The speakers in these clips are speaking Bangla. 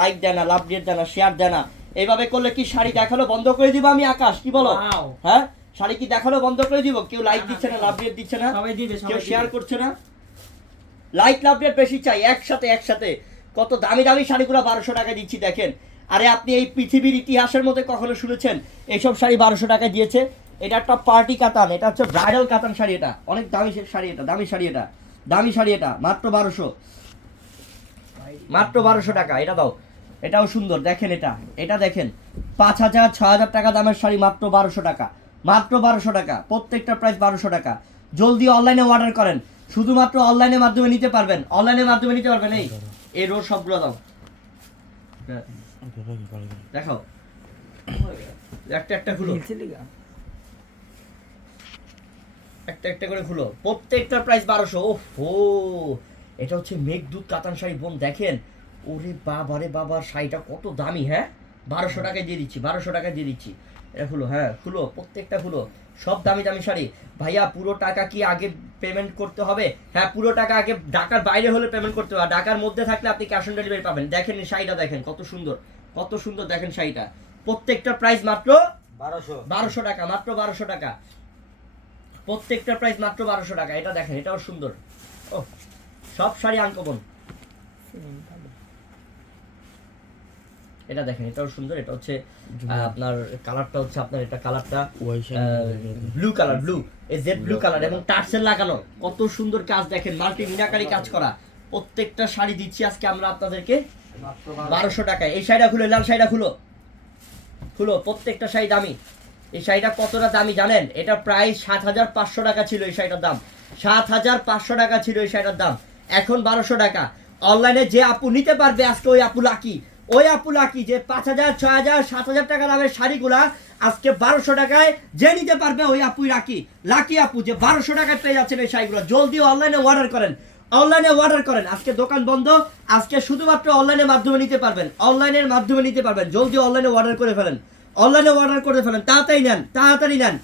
লাইক দেয় না, লাভ দেয় না, শেয়ার দেয় না। এইভাবে করলে কি শাড়ি দেখানো বন্ধ করে দিব আমি? আকাশ কি বলো? হ্যাঁ, শাড়ি কি দেখানো বন্ধ করে দিব? কেউ লাইক দিচ্ছে না, লাভ দিচ্ছে না, কেউ শেয়ার করছে না। লাইক লাভ বেশি চাই, একসাথে কত দামি দামি শাড়িগুলো 1200 টাকা দিচ্ছি দেখেন। আরে আপনি এই পৃথিবীর ইতিহাসের মধ্যে কখনো শুনেছেন এইসব শাড়ি 1200 টাকা দিয়েছে? এটা একটা পার্টি কাতান, এটা হচ্ছে ব্রাইডাল কাতান শাড়ি, এটা অনেক দামি শাড়ি, এটা দামি শাড়ি, এটা দামি শাড়ি, এটা মাত্র 1200, মাত্র 1200 টাকা। এটা দাও, এটাও সুন্দর দেখেন, এটা দেখেন 5000 6000 টাকা দামের শাড়ি মাত্র 1200 টাকা, মাত্র 1200 টাকা, প্রত্যেকটা প্রাইস 1200 টাকা। জলদি অনলাইনে অর্ডার করেন, শুধুমাত্র অনলাইনের মাধ্যমে নিতে পারবেন, অনলাইনের মাধ্যমে নিতে পারবেন। এই রোজ সবগুলো দাও, দেখাও, একটা খুলো, একটা করে খুলো, প্রত্যেকটা প্রাইস 1200। ওহো, এটা হচ্ছে মেঘদূত কাতান শাড়ি বোন, দেখেন। ওরে বাবা রে বাবা, শাড়িটা কত দামি। হ্যাঁ, 1200 টাকায় দিয়ে দিচ্ছি, 1200 টাকায় দিয়ে দিচ্ছি। এটা খুলো, হ্যাঁ খুলো, প্রত্যেকটা খুলো, সব দামি দামি শাড়ি। ভাইয়া পুরো টাকা কি আগে পেমেন্ট করতে হবে? হ্যাঁ, পুরো টাকা আগে, ঢাকার বাইরে হলে পেমেন্ট করতে হবে, ঢাকার মধ্যে থাকলে আপনি ক্যাশ অন ডেলিভারি পাবেন। দেখেন এই শাড়িটা, দেখেন কত সুন্দর, কত সুন্দর, দেখেন শাড়িটা। প্রত্যেকটা প্রাইস মাত্র 1200 টাকা, মাত্র 1200 টাকা, প্রত্যেকটা প্রাইস মাত্র 1200 টাকা। এটা দেখেন, এটাও সুন্দর। ও, সব শাড়ি আনকমন। এটা দেখেন, এটাও সুন্দর। এটা হচ্ছে আপনার কালারটা হচ্ছে, আপনার এটা কালারটা ব্লু কালার, ব্লু, এই জেড ব্লু কালার, এবং টার্সেল লাগানো, কত সুন্দর কাজ দেখেন, মাল্টি মিনাকারি কাজ করা। প্রত্যেকটা শাড়ি দিচ্ছি আজকে আমরা আপনাদেরকে 1200 টাকায়। এই শাড়িটা খুলো, লাল শাড়িটা খুলো, খুলো, প্রত্যেকটা শাড়ি দামি। এই শাড়িটা কতটা দামি জানেন? এটা প্রায় 7500 টাকা ছিল এই শাড়িটার দাম, 7500 টাকা ছিল এই শাড়িটার দাম, এখন 1200 টাকা। অনলাইনে যে আপু নিতে পারবে আজকে, ওই আপু লাকি, ওই আপু লাকি, যে 5000 6000 7000 টাকা দামের শাড়িগুলা আজকে 1200 টাকায় যে নিতে পারবে, ওই আপুই লাকি, লাকি আপু, যে 1200 টাকায় পেয়ে যাচ্ছেন এই শাড়িগুলো। জলদি অনলাইনে অর্ডার করেন, অনলাইনে অর্ডার করেন। আজকে দোকান বন্ধ, আজকে শুধুমাত্র অনলাইনের মাধ্যমে নিতে পারবেন, অনলাইনের মাধ্যমে নিতে পারবেন। জলদি অনলাইনে অর্ডার করে ফেলেন, অনলাইনে অর্ডার করে ফেলেন, তাড়াতাড়ি নেন, তাড়াতাড়ি নেন,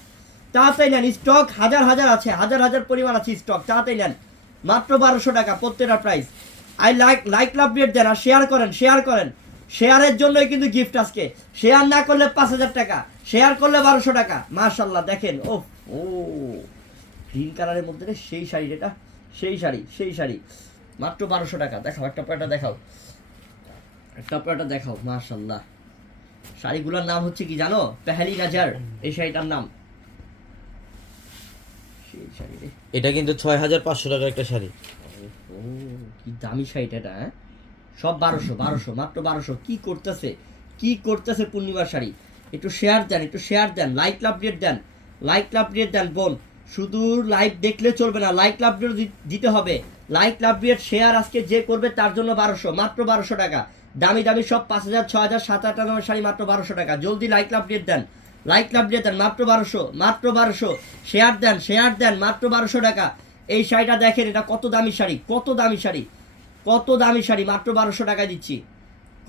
তাড়াতাড়ি নেন। স্টক হাজার হাজার আছে, হাজার হাজার পরিমাণ আছে স্টক, তাড়াতাড়ি নেন। মাত্র 1200 টাকা প্রত্যেকটা প্রাইস। আই লাইক লাভ রেট দেন, আর শেয়ার করেন, শেয়ার করেন, শেয়ারের জন্যই কিন্তু গিফট আজকে। শেয়ার না করলে 5000 টাকা, শেয়ার করলে 1200 টাকা। মাশাআল্লাহ, দেখেন। ও ও, গ্রিন কালারের মধ্যে সেই শাড়ি, এটা সেই শাড়ি, সেই শাড়ি, মাত্র 1200 টাকা। দেখাও, একটা পয়টা দেখাও, একটা পয়টা দেখাও। মাশাআল্লাহ, শাড়িগুলোর নাম হচ্ছে কি জানো? পেহেলি নজর, এই শাড়িটার নাম। সেই শাড়ি রে, এটা কিন্তু 6500 টাকার একটা শাড়ি। ও কি দামি শাড়িটা এটা। হ্যাঁ, সব 1200 1200, মাত্র 1200। কি করতেছে, কি করতেছে পূর্ণিমার শাড়ি। একটু শেয়ার দেন, একটু শেয়ার দেন, লাইক লাভ রেট দেন, লাইক লাভ রেট দেন বোন। শুধু লাইক দেখলে চলবে না, লাইক লাভ রেট দিতে হবে। লাইক লাভ রেট শেয়ার আজকে যে করবে তার জন্য 1200, মাত্র 1200 টাকা। দামি দামি সব 5000 6000 7000 টাকার শাড়ি মাত্র 1200 টাকা। জলদি লাইক লাভ রেট দেন, লাইক লাভ রেট দেন, মাত্র 1200, মাত্র 1200। শেয়ার দেন, শেয়ার দেন, মাত্র 1200 টাকা। এই শাড়িটা দেখেন, এটা কত দামি শাড়ি, কত দামি শাড়ি, কত দামি শাড়ি, মাত্র 1200 টাকায় দিচ্ছি।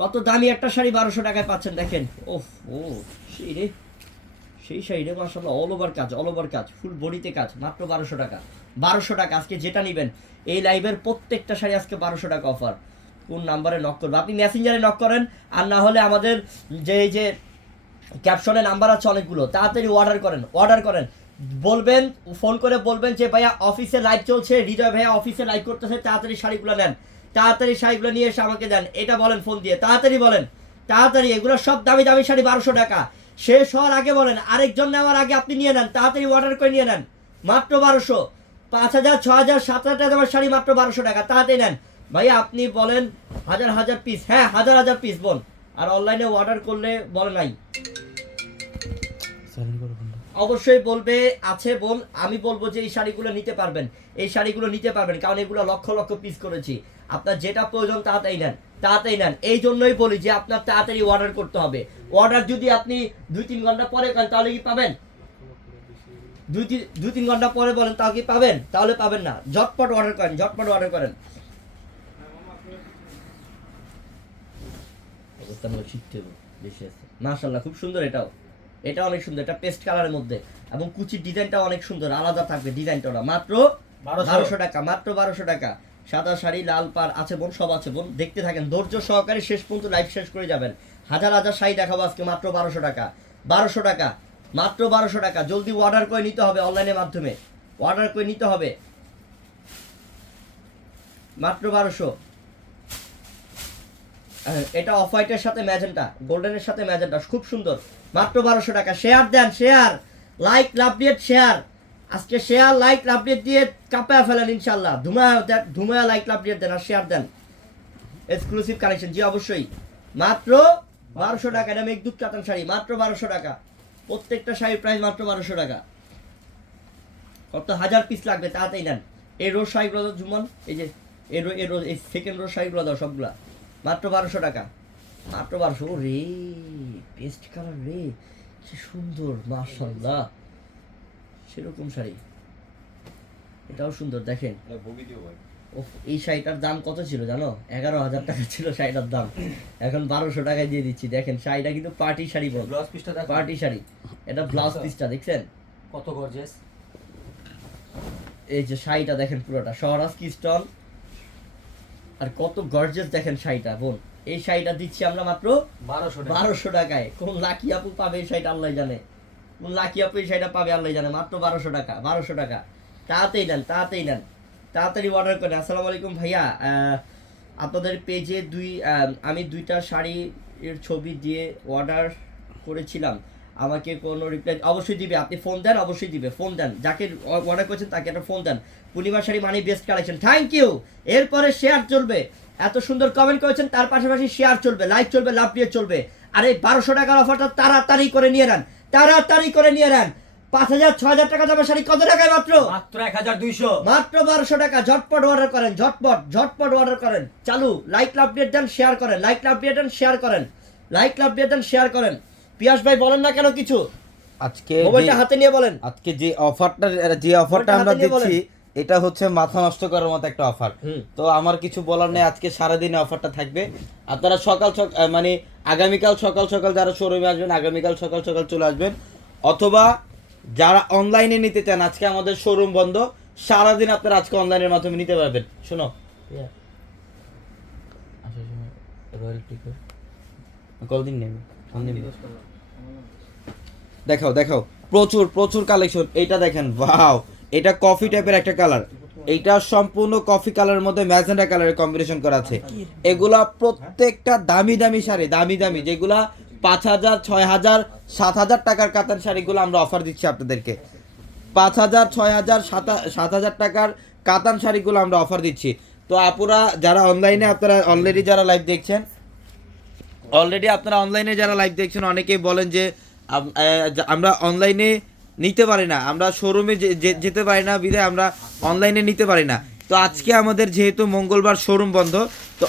কত দামি একটা শাড়ি 1200 টাকায় পাচ্ছেন, দেখেন। ওহ ও, সেই রে, সেই শাড়ি রে, মাশাআল্লাহ, অল ওভার কাজ, অল ওভার কাজ, ফুল বডিতে কাজ, মাত্র 1200 টাকা, 1200 টাকা। আজকে যেটা নেবেন এই লাইভের প্রত্যেকটা শাড়ি আজকে 1200 টাকা অফার। কোন নাম্বারে নক করবে? আপনি মেসেঞ্জারে নক করেন, আর না হলে আমাদের যে ক্যাপশনে নাম্বার আছে অনেকগুলো, তাড়াতাড়ি অর্ডার করেন, অর্ডার করেন। বলবেন, ফোন করে বলবেন যে ভাইয়া অফিসে লাইভ চলছে, হৃদয় ভাইয়া অফিসে লাইভ করতেছে, তাড়াতাড়ি শাড়িগুলো নেন, তাড়াতাড়ি শাড়িগুলো নিয়ে এসে আমাকে দেন, এটা বলেন ফোন দিয়ে, তাড়াতাড়ি বলেন, তাড়াতাড়ি। এগুলো সব দামি দামি শাড়ি 1200 টাকা। শেষ হওয়ার আগে বলেন, আরেকজন নেওয়ার আগে আপনি নিয়ে নেন, তাড়াতাড়ি অর্ডার করে নিয়ে নেন, মাত্র 1200। 5000 6000 7000 টাকা দামের শাড়ি মাত্র 1200 টাকা, তাড়াতাড়ি নেন। ভাইয়া আপনি বলেন হাজার হাজার পিস, হ্যাঁ হাজার হাজার পিস বোন। আর অনলাইনে অর্ডার করলে বলে নাই, অবশ্যই বলবে আছে বোন। আমি বলবো যে এই শাড়িগুলো নিতে পারবেন, এই শাড়িগুলো নিতে পারবেন, কারণ এগুলো লক্ষ লক্ষ পিস করেছি। আপনার যেটা প্রয়োজন তাড়াতাড়ি নেন, তাড়াতাড়ি নেন। এই জন্যই বলি যে আপনার তাড়াতাড়ি অর্ডার করতে হবে। অর্ডার যদি আপনি 2-3 ঘন্টা পরে করেন তাহলে কি পাবেন? 2-3 ঘন্টা পরে বলেন তাও কি পাবেন? তাহলে পাবেন না। ঝটপট অর্ডার করেন, ঝটপট অর্ডার করেন। অবস্থা মনে শিখতে হবে বেশি আছে। মাশাআল্লাহ, খুব সুন্দর, এটাও, এটা অনেক সুন্দর, এটা পেস্ট কালারের মধ্যে, এবং কুচির ডিজাইনটা অনেক সুন্দর, আলাদা থাকবে ডিজাইনটা। মাত্র 1200 টাকা, মাত্র 1200 টাকা। সাদা শাড়ি লাল পার আছে বোন, সব আছে বোন, দেখতে থাকেন ধৈর্য সহকারে শেষ পর্যন্ত লাইভ শেষ করে যাবেন। হাজার হাজার শাড়ি দেখাবো আজকে মাত্র 1200 টাকা, 1200 টাকা, মাত্র 1200 টাকা। জলদি অর্ডার করে নিতে হবে, অনলাইনের মাধ্যমে অর্ডার করে নিতে হবে, মাত্র 1200। এটা অফ হোয়াইটের সাথে ম্যাজেন্টা, গোল্ডেনের সাথে ম্যাজেন্টা, খুব সুন্দর, মাত্র 1200 টাকা। শেয়ার দেন, শেয়ার, লাইক, লাভ দিয়ে শেয়ার, আজকে শেয়ার লাইক লাভ দিয়ে দিয়ে কাঁপায় ফেলেন ইনশাল্লাহ। ধুমায়া লাইক লাভ দিয়ে দেন আর শেয়ার দেন। এক্সক্লুসিভ কালেকশন, জি অবশ্যই, মাত্র 1200 টাকা। এটা মেঘদূত কাতান শাড়ি, মাত্র 1200 টাকা। প্রত্যেকটা শাড়ির প্রাইস মাত্র 1200 টাকা। কত হাজার পিস লাগবে তাড়াতাড়ি নেন। এই রোজ শাড়িগুলো দাও জুমন, এই যে এই রোজ, এই সেকেন্ড রোজ শাড়িগুলো দাও সবগুলা, মাত্র 1200 টাকা, মাত্র 1200। ও রে পেস্ট কালার রে, কি সুন্দর মাশাআল্লাহ, সেরকম শাড়ি, এটাও সুন্দর দেখেন। ওহ, এই শাড়িটার দাম কত ছিল জানো? 11,000 টাকা ছিল শাড়িটার দাম, এখন 1200 টাকায় দিয়ে দিচ্ছি। দেখেন শাড়িটা কিন্তু পার্টি শাড়ি বল, ব্লাউজ পিসটা দেখো পার্টি শাড়ি। এটা ব্লাউজ পিসটা দেখছেন, কত গর্জিয়াস। এই যে শাড়িটা দেখেন পুরোটা শহরাজ কি স্টল, আর কত গর্জিয়াস দেখেন শাড়িটা বোন। এই শাড়িটা দিচ্ছি আমরা মাত্র 1200 টাকায়। কোন লাকি আপু পাবে এই শাড়িটা আল্লাহ জানে, কোন লাকি আপু এই শাড়িটা পাবে আল্লাহ জানে, মাত্র 1200 টাকা, 1200 টাকা। তাড়াতাড়ি নেন, তাড়াতাড়ি নেন, তাড়াতাড়ি অর্ডার করেন। আসসালামু আলাইকুম ভাইয়া, আপনাদের পেজে আমি 2টা শাড়ির ছবি দিয়ে অর্ডার করেছিলাম, আমাকে কোনো রিপ্লাই অবশ্যই দিবে। আপনি ফোন দেন, অবশ্যই দিবে, ফোন দেন, যাকে অর্ডার করেছেন তাকে একটা ফোন দেন। পূর্ণিমা শাড়ি মানে বেস্ট কালেকশন, থ্যাংক ইউ। এরপরে শেয়ার চলবে, এত সুন্দর কমেন্ট করেছেন, তার পাশাপাশি শেয়ার চলবে, লাইক চলবে, লাভ দিয়ে চলবে। আর এই 1200 টাকার অফারটা তাড়াতাড়ি করে নিয়ে নেন, তাড়াতাড়ি করে নিয়ে নেন। 5000 6000 টাকা দামের শাড়ি কত টাকায়? মাত্র 1200, মাত্র 1200 টাকা। ঝটপট অর্ডার করেন, ঝটপট অর্ডার করেন। চালু, লাইক লাভ দিয়ে দেন, শেয়ার করেন, লাইক লাভ দিয়ে দেন, শেয়ার করেন, লাইক লাভ দিয়ে দেন, শেয়ার করেন। পিয়াস ভাই বলেন না কেন কিছু, আজকে মোবাইলটা হাতে নিয়ে বলেন। আজকে যে অফারটা আমরা হাতে নিয়ে দিচ্ছি, এটা হচ্ছে মাথা নষ্ট করার মতো একটা অফার। তো আমার কিছু বলার নেই, আজকে সারাদিনে অফারটা থাকবে। আপনারা মানে আগামীকাল সকাল সকাল যারা শোরুমে আসবেন, আগামীকাল সকাল সকাল চলে আসবেন, অথবা যারা অনলাইনে নিতে চান, আজকে আমাদের শোরুম বন্ধ, সারাদিন আপনারা আজকে অনলাইনের মাধ্যমে নিতে পারবেন। শোনো কতদিন নেবে, দেখাও প্রচুর প্রচুর কালেকশন। এইটা দেখেন, ওয়াও, এটা কফি টাইপের একটা কালার, এইটা সম্পূর্ণ কফি কালারের মধ্যে ম্যাজেন্টা কালারের কম্বিনেশন করা আছে। এগুলা প্রত্যেকটা দামি দামি শাড়ি, দামি দামি, যেগুলা 5000 6000 7000 টাকার কাতান শাড়িগুলো আমরা অফার দিচ্ছি আপনাদেরকে। 5000 6000 7000 টাকার কাতান শাড়িগুলো আমরা অফার দিচ্ছি। তো আপুরা যারা অনলাইনে, আপনারা অলরেডি যারা লাইভ দেখছেন, অনেকেই বলেন যে আমরা অনলাইনে নিতে পারি না, আমরা শোরুমে যেতে পারি না, বিধায় আমরা অনলাইনে নিতে পারি না। তো আজকে আমাদের যেহেতু মঙ্গলবার শোরুম বন্ধ, তো